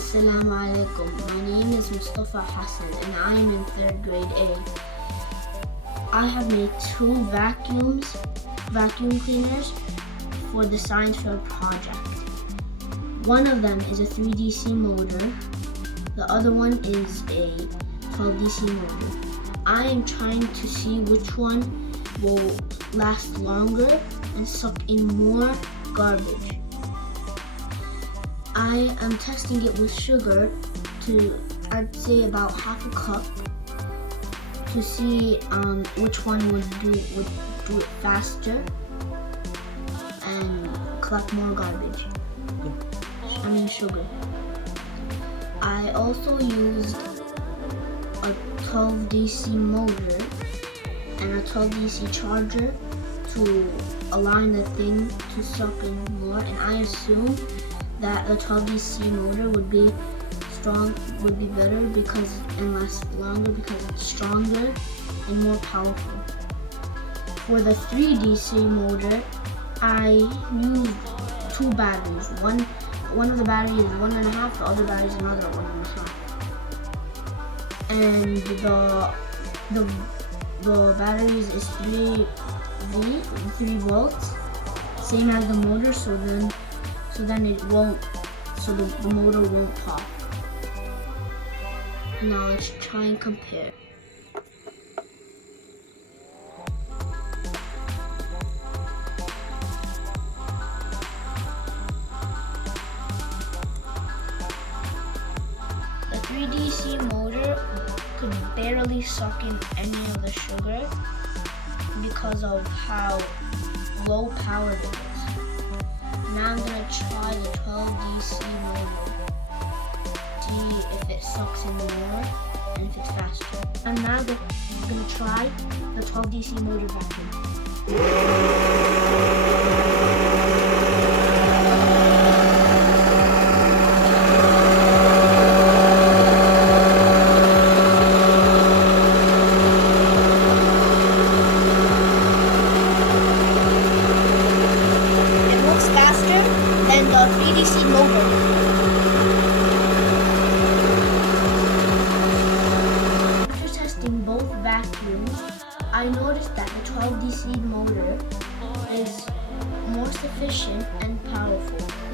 Assalamu alaikum. My name is Mustafa Hassan and I am in 3rd grade A. I have made 2 vacuum cleaners for the science fair project. One of them is a 3DC motor. The other one is a 12DC motor. I am trying to see which one will last longer and suck in more garbage. I am testing it with sugar I'd say about half a cup to see which one would do it faster and collect more garbage. Sugar. I also used a 12DC motor and a 12DC charger to align the thing to suck in more, and I assume that the 12DC motor would be better and last longer because it's stronger and more powerful. For the 3DC motor, I used 2 batteries. One of the batteries is 1.5, the other battery is another 1.5. And the batteries is 3 volts, same as the motor, so then the motor won't pop. Now let's try and compare. The 3DC motor could barely suck in any of the sugar because of how low powered it is. Now I'm gonna try the 12DC motor, see if it sucks in more and if it's faster. I'm now gonna try the 12DC motor vacuum. Faster than the 3DC motor. After testing both vacuums, I noticed that the 12DC motor is more sufficient and powerful.